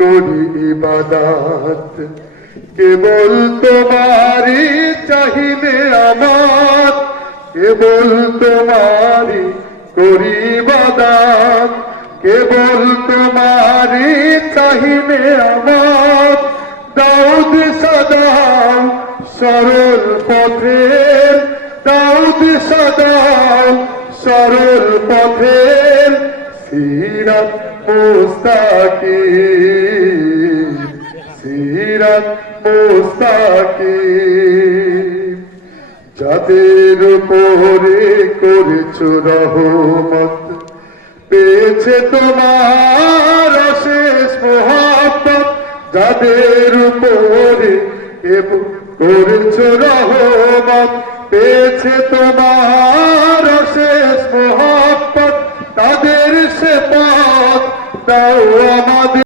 করি ইবাদত কেবল তোমারি চাহিদে আমার, কেবল তোমারি করি ইবাদত, কেবল তোমারি চাহিদে আমার। দাউদ সাদাও সরল পথের, দাউদ সাদাও সরল পথের, সিরাত মুস্তাকিম, সিরাত মুস্তাকিম। যাদের উপরে করেছ রহমত, পেয়েছে তোমার অশেষ মহব্বত। যাদের উপরে করেছ রহমত, পেয়েছে তোমার অশেষ মহব্বত। তাদের সে পথ দাও আমাদের।